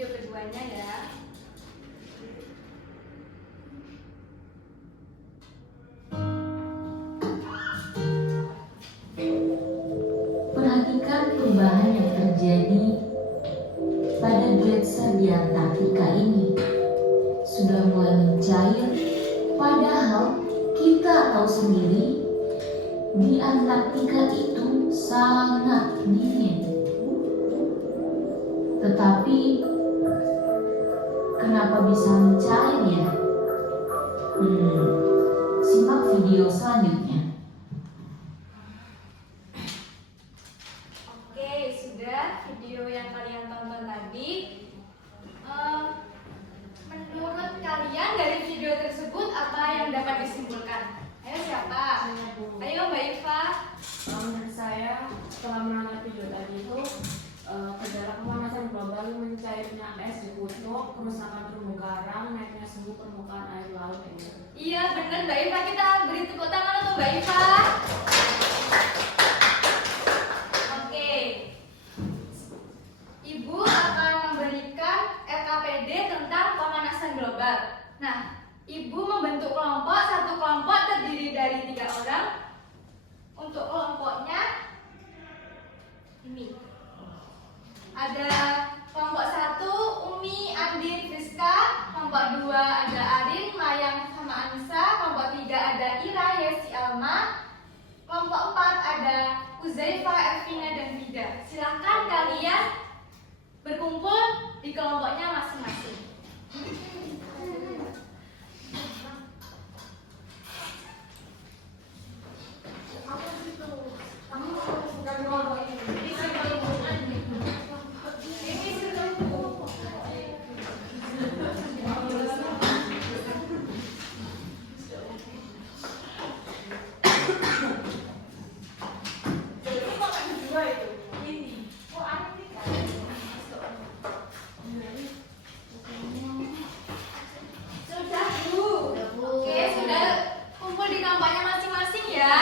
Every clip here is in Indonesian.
video keduanya ya. Perhatikan perubahan yang terjadi pada gletser di Antartika ini. Sudah mulai mencair, padahal kita tahu sendiri di Antartika itu sangat dingin. Tetapi kenapa bisa mencair ya? Simak video selanjutnya. Oke, sudah video yang kalian tonton tadi. Menurut kalian dari video tersebut apa yang dapat disimpulkan? Ayo siapa? Ayo Mbak Iva. Menurut saya setelah menonton video tadi itu gejala pemanasan global, mencairnya es di kutub, kerusakan terumbu karang, naiknya suhu permukaan air laut ini. Iya benar Mbak Iva, kita beri tepuk tangan untuk Mbak Iva. Oke, Ibu akan memberikan RKPD tentang pemanasan global. Nah, Ibu membentuk kelompok, satu kelompok terdiri dari 3 orang. Untuk kelompoknya ini ada kelompok 1 Umi, Andin, Rizka. Kelompok 2 ada Arin, Mayang, sama Anissa. Kelompok 3 ada Ira, Yesi, Alma. Kelompok 4 ada Uzaifa, Elvina, dan Vida. Silahkan kalian berkumpul di kelompoknya masing-masing. Sudah Bu. Oke, sudah kumpul di kelompoknya masing-masing ya.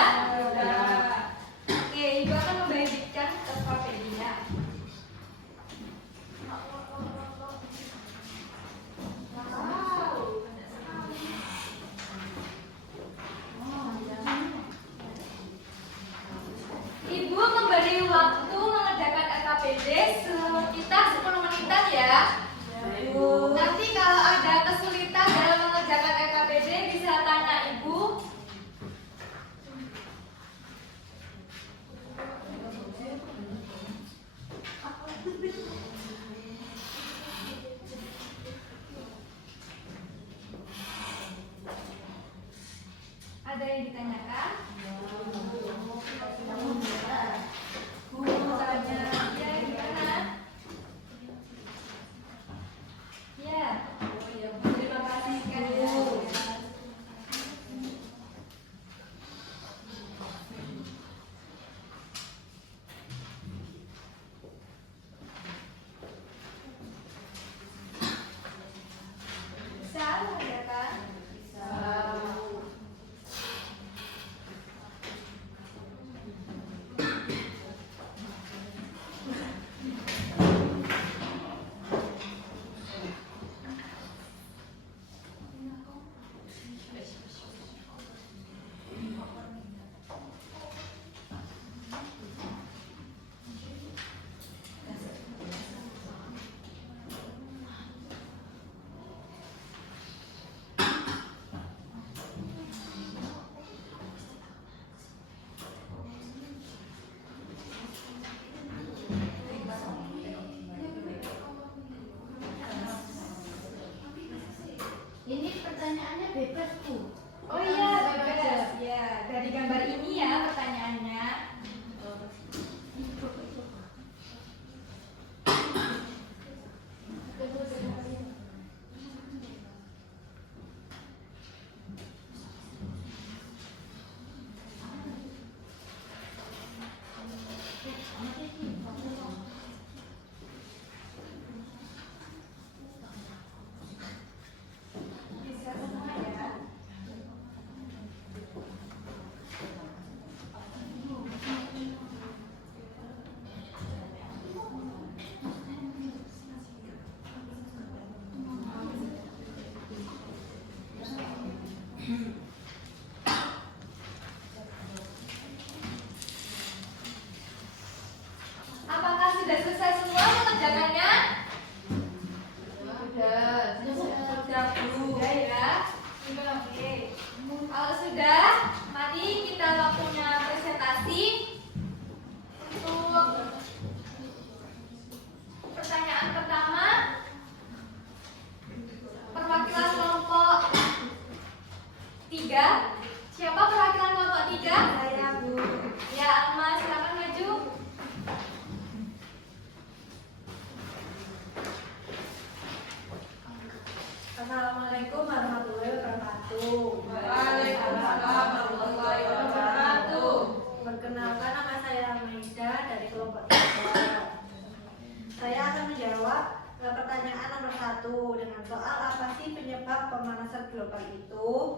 Oke, Ibu akan membagikan RKPD-nya. Ibu memberi waktu mengerjakan RKPD sekitar 10 menitan ya. Nanti kalau ada kesulitan dalam mengerjakan RKPD bisa tanya Ibu. Ada yang ditanyakan? Tanya, ya gimana? Ya, terima kasih sekalian. Bisa mengerjakan? Ini pertanyaannya bebas Bu. Oh iya, bebas. Ya, dari gambar ini ya pertanyaannya. Bisa semua ya. Assalamualaikum warahmatullahi wabarakatuh. Waalaikumsalam warahmatullahi wabarakatuh. Perkenalkan, nama saya Maida dari kelompok 3. Saya akan menjawab pertanyaan nomor 1 dengan soal apa sih penyebab pemanasan global itu.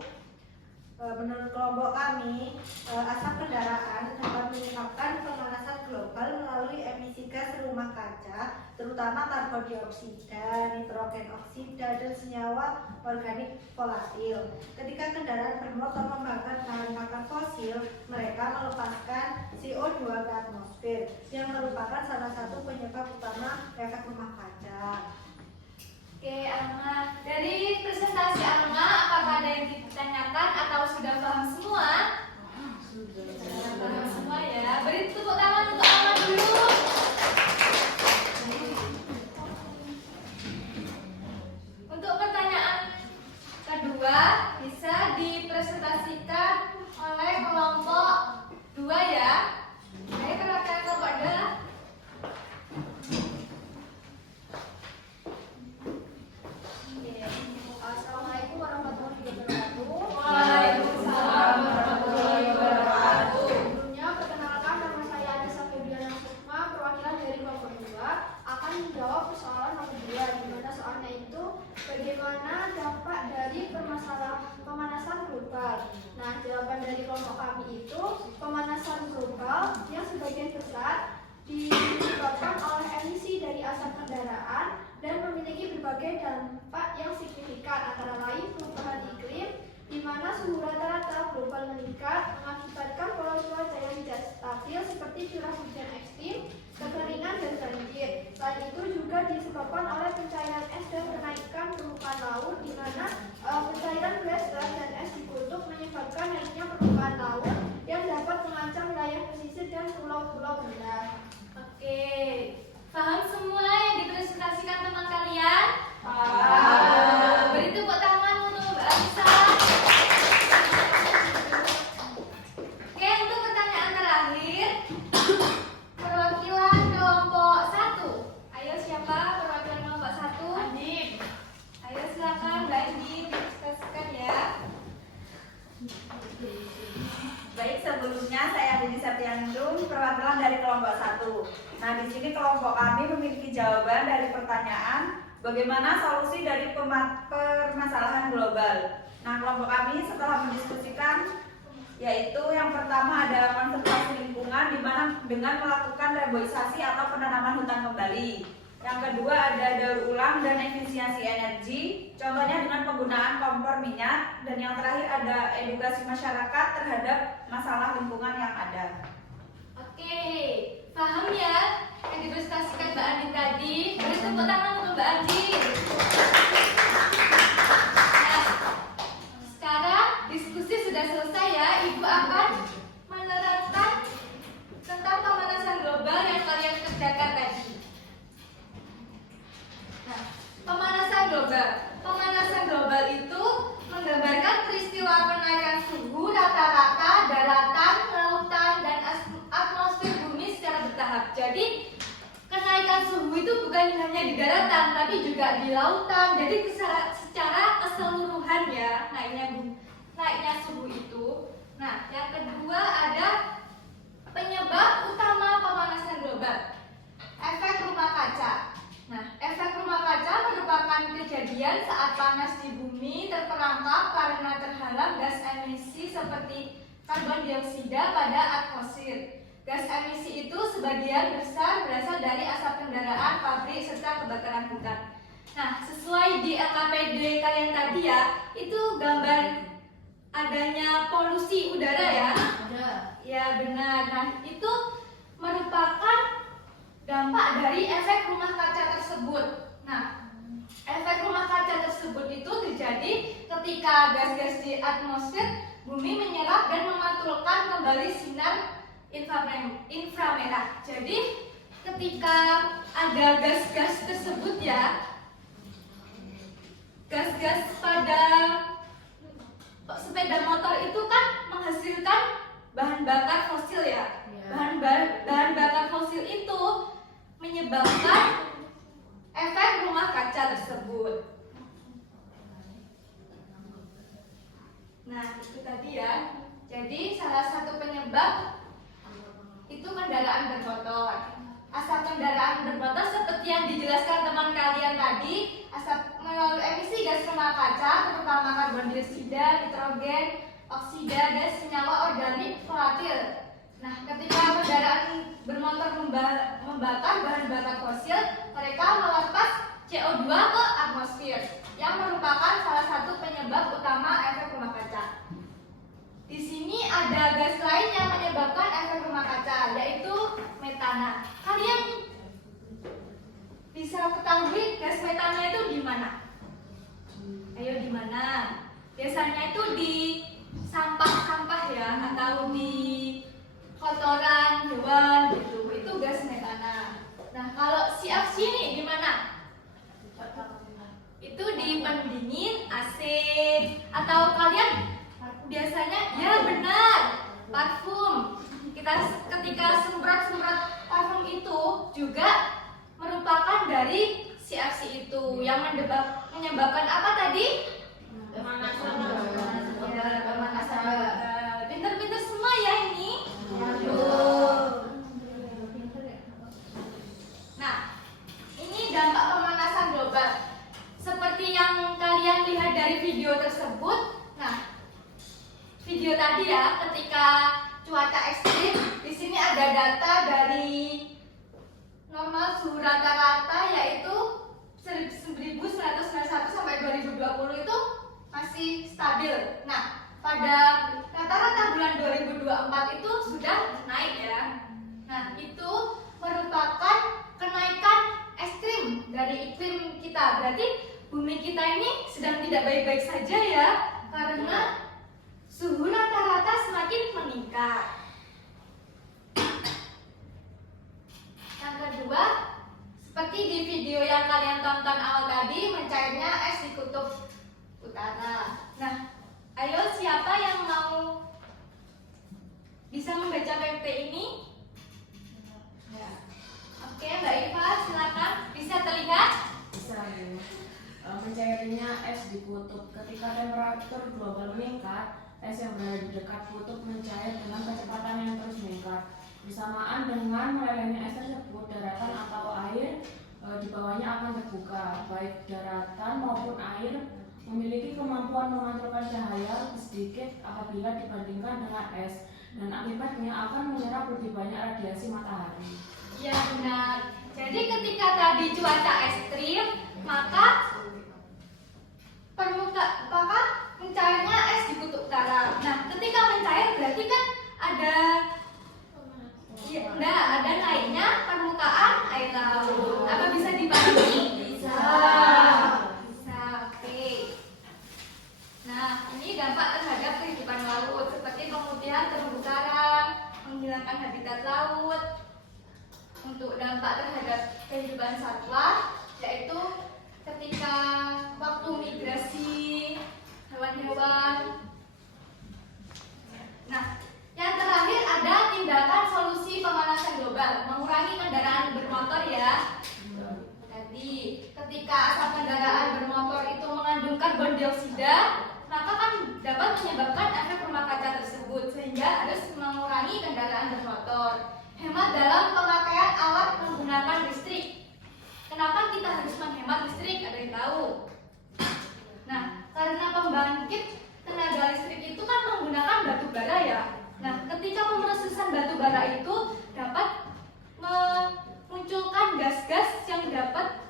Menurut kelompok kami, asap kendaraan dapat menyebabkan pemanasan global melalui emisi gas rumah kaca, terutama karbon dioksida, nitrogen oksida, dan senyawa organik volatil. Ketika kendaraan bermotor membakar bahan bakar fosil, mereka melepaskan CO2 ke atmosfer, yang merupakan salah satu penyebab utama efek rumah kaca. Oke, Alma. Dari presentasi Alma, apakah ada yang ditanyakan atau sudah paham semua? Sudah paham semua ya. Beri tepuk tangan untuk Alma dulu. Untuk pertanyaan kedua, bisa dipresentasikan oleh kelompok 2 ya. Ayo perhatikan kelompok 2. Assalamualaikum warahmatullahi wabarakatuh. Waalaikumsalam warahmatullahi wabarakatuh. Sebelumnya perkenalkan, nama saya Anissa Febriana Sukma, perwakilan dari kelompok 2 akan menjawab persoalan nomor 2, di mana soalnya itu bagaimana dampak dari permasalahan pemanasan global. Nah, jawaban dari kelompok kami itu pemanasan global yang sebagian besar disebabkan oleh emisi dari asap kendaraan dan memiliki berbagai dampak yang signifikan, antara lain perubahan iklim, di mana suhu rata-rata global meningkat mengakibatkan pola cuaca yang tidak stabil seperti curah hujan ekstrim, kekeringan, dan banjir. Selain itu juga disebabkan oleh pencairan es dan kenaikan permukaan laut, di mana pencairan gas dan es di kutub menyebabkan naiknya permukaan laut yang dapat mengancam wilayah pesisir dan pulau-pulau rendah. Oke, paham semua yang dipresentasikan teman kalian? Beri tepuk tangan untuk Mbak Anissa. Oke, untuk pertanyaan terakhir, perwakilan kelompok 1. Ayo, siapa perwakilan kelompok 1? Adib. Ayo silakan Mbak Indi diskusikan ya. Baik, sebelumnya saya Dini Septiandung, perwakilan dari kelompok 1. Nah, di sini kelompok kami memiliki jawaban dari pertanyaan bagaimana solusi dari permasalahan global. Nah, kelompok kami setelah mendiskusikan, yaitu yang pertama adalah konservasi lingkungan, di mana dengan melakukan reboisasi atau penanaman hutan kembali. Yang kedua ada daur ulang dan efisiensi energi, contohnya dengan penggunaan kompor minyak. Dan yang terakhir ada edukasi masyarakat terhadap masalah lingkungan yang ada. Oke, paham ya yang dipresentasikan Mbak Andi tadi? Beri tepuk tangan untuk Mbak Andi. Nah, sekarang diskusi sudah selesai ya. Ibu akan menerangkan tentang pemanasan global yang kalian kerjakan tadi. Nah, pemanasan global. Pemanasan global itu menggambarkan peristiwa kenaikan suhu rata-rata daratan, lautan, dan atmosfer bumi secara bertahap. Jadi kenaikan suhu itu bukan hanya di daratan, tapi juga di lautan. Jadi secara keseluruhan ya naiknya suhu itu. Nah, yang kedua ada penyebab utama pemanasan global, efek rumah kaca. Nah, efek rumah kaca merupakan kejadian saat panas di bumi terperangkap karena terhalang gas emisi seperti karbon dioksida pada atmosfer. Gas emisi itu sebagian besar berasal dari asap kendaraan, pabrik, serta kebakaran hutan. Nah, sesuai di LKPD kalian tadi ya, itu gambar adanya polusi udara ya? Ada. Ya benar. Nah, itu merupakan dampak dari efek rumah kaca tersebut. Nah, efek rumah kaca tersebut itu terjadi ketika gas-gas di atmosfer bumi menyerap dan memantulkan kembali sinar inframerah. Jadi, ketika ada gas-gas tersebut ya, gas-gas pada sepeda motor itu kan menghasilkan bahan bakar fosil ya. Bahan bakar fosil itu menyebabkan efek rumah kaca tersebut. kendaraan bermotor seperti yang dijelaskan teman kalian tadi, asap melalui emisi gas rumah kaca, terutama karbon dioksida, nitrogen, oksida, dan senyawa organik volatil. Nah, ketika kendaraan bermotor membakar bahan bakar fosil, mereka melepas CO2 ke atmosfer, yang merupakan salah satu penyebab utama efek rumah kaca. Di sini ada gas lain yang menyebabkan efek rumah kaca, yaitu metana. Kalian bisa ketahui gas metana itu di mana? Ayo, di mana? Biasanya itu di sampah-sampah ya, atau di kotoran hewan gitu. Itu gas metana. Nah, kalau CFC ini di mana? Itu di pendingin AC, atau kalian biasanya, ya benar, parfum. Ketika semprot-semprot parfum itu juga merupakan dari CFC itu yang menyebabkan apa tadi? Pemanasan Ya, pemanasan global. Pinter-pinter semua ya ini. Nah, ini dampak pemanasan global. Seperti yang kalian lihat dari video tersebut. Nah, video tadi ya, ketika cuaca ekstrim, di sini ada data dari normal suhu rata-rata yaitu 1991 sampai 2020 itu masih stabil. Nah, pada rata-rata bulan 2024 itu sudah naik ya. Nah, itu merupakan kenaikan ekstrim dari iklim kita. Berarti bumi kita ini sedang tidak baik-baik saja ya, karena suhu rata-rata semakin meningkat. Yang kedua, seperti di video yang kalian tonton awal tadi, mencairnya es di kutub utara. Nah, ayo siapa yang mau bisa membaca PPT ini? Ya. Oke, Mbak Iva, silakan. Bisa terlihat? Bisa, Bu. Mencairnya es di kutub. Ketika temperatur global meningkat, es yang berada di dekat kutub mencair dengan kecepatan yang terus meningkat. Bersamaan dengan melelehnya es tersebut, daratan atau air di bawahnya akan terbuka. Baik daratan maupun air memiliki kemampuan memantulkan cahaya sedikit apabila dibandingkan dengan es, dan akibatnya akan menyerap lebih banyak radiasi matahari. Ya, benar. Jadi ketika tadi cuaca ekstrim, maka mencairnya es di kutub utara. Nah, ketika mencair berarti kan ada ada naiknya permukaan air laut. Apa bisa dipahami? Bisa. Bisa. Oke. Nah, ini dampak terhadap kehidupan laut seperti pemutihan terumbu karang, menghilangkan habitat laut. Untuk dampak terhadap kehidupan satwa, yaitu ketika waktu migrasi hewan-hewan. Nah, yang terakhir ada tindakan solusi pemanasan global, mengurangi kendaraan bermotor ya. Tadi, ketika asap kendaraan bermotor itu mengandung karbon dioksida, maka kan dapat menyebabkan efek rumah kaca tersebut, sehingga harus mengurangi kendaraan bermotor. Hemat dalam pemakaian alat menggunakan listrik. Kenapa kita harus menghemat listrik? Ada yang tahu? Nah, karena pembangkit tenaga listrik itu kan menggunakan batu bara ya. Nah, ketika pemrosesan batu bara itu dapat memunculkan gas-gas yang dapat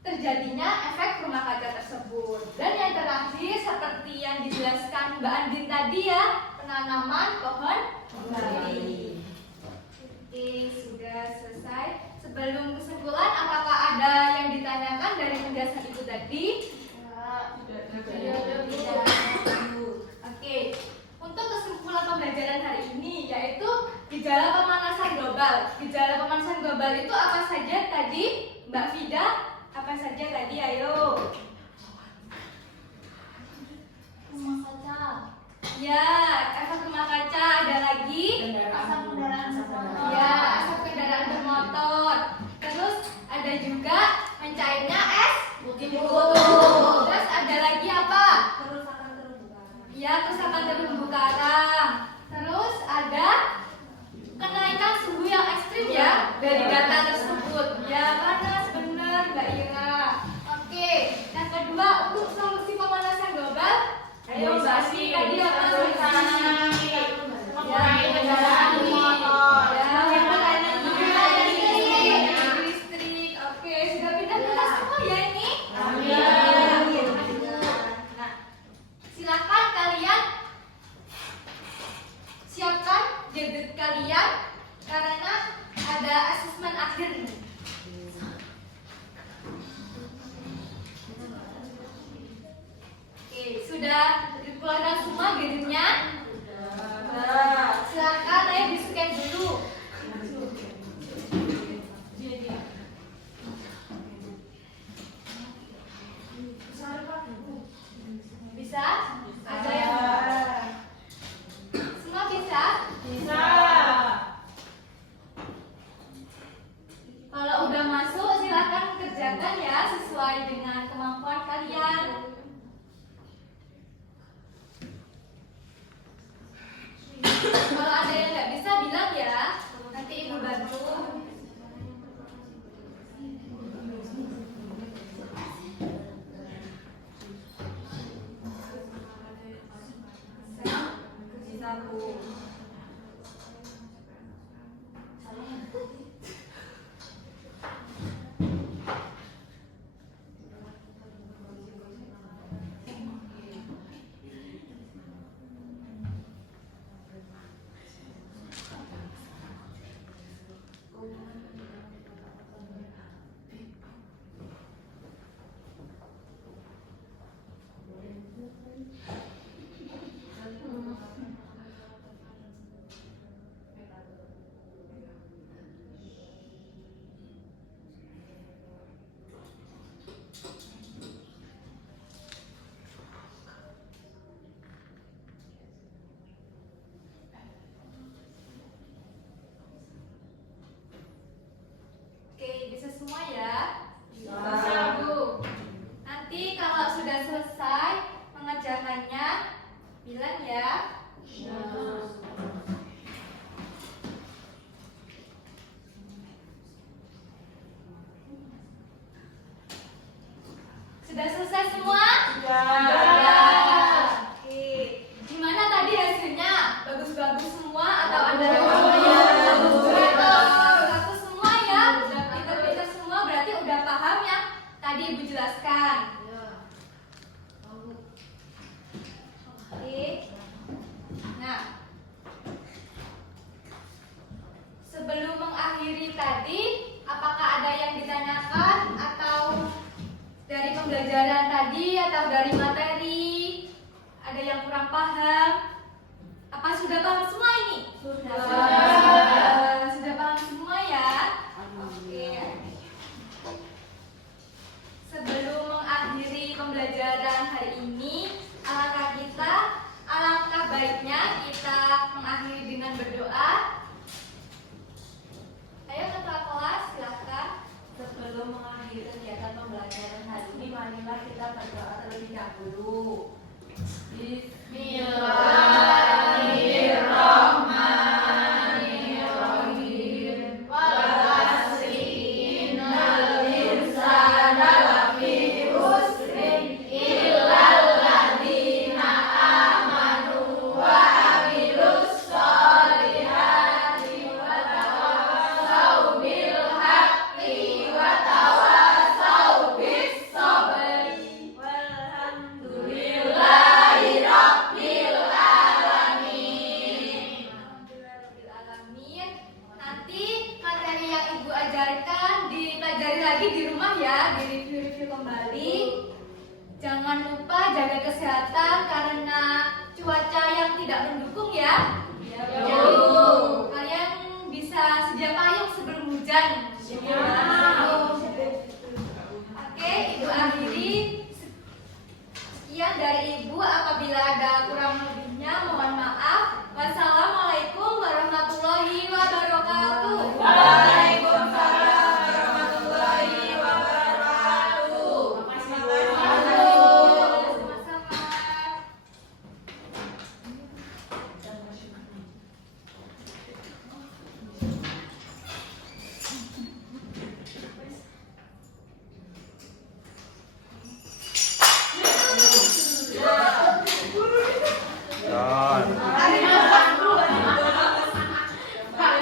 terjadinya efek rumah kaca tersebut. Dan yang terakhir, seperti yang dijelaskan Mbak Andin tadi ya, penanaman pohon kembali. Oke, sudah selesai. Sebelum kesimpulan, apakah ada yang ditanyakan dari penjelasan Ibu tadi? Tidak. Oke, untuk kesimpulan pembelajaran hari ini yaitu gejala pemanasan global. Gejala pemanasan global itu apa saja tadi, Mbak Vida? Apa saja tadi? Ayo. Rumah kaca. Ya, efek rumah kaca. Ada lagi? Asap kendaraan bermotor. Ya, asap kendaraan bermotor. Terus ada juga mencairnya es di kutub. Terus ada lagi apa? Kerusakan terumbu karang. Ya, kerusakan terumbu karang. Terus ada kenaikan suhu yang ekstrim ya dari data tersebut. sesuai dengan kemampuan kalian. Kalau ada yang nggak bisa bilang ya, nanti ibu bantu. Satu. Oke, bisa semua ya? Bisa. Bu. Nanti kalau sudah selesai mengerjakannya, bilang ya. Sudah selesai semua? Ya. Oke. Gimana tadi hasilnya? Bagus-bagus semua atau ada yang bagus semua ya? Udah pinter-pinter semua berarti udah paham ya? Tadi ibu jelaskan. Oke. Nah, sebelum mengakhiri tadi, apakah ada yang ditanyakan atau dari pembelajaran tadi atau dari materi ada yang kurang paham? Apa sudah paham semua ini? Sudah paham semua ya? Oke. Sebelum mengakhiri pembelajaran hari ini, alangkah baiknya kita mengakhiri dengan berdoa. Ayo ketua kelas, silakan. Sebelum mengakhiri kegiatan pembelajaran hari ini, marilah kita berdoa terlebih dahulu. Bismillahirrahmanirrahim. Alhamdulillahirobbilalamin. Nanti materi yang ibu ajarkan dipelajari lagi di rumah ya, di review-review kembali. Jangan lupa jaga kesehatan karena cuaca yang tidak mendukung ya. Jadi kalian bisa sedia payung sebelum hujan. Ya.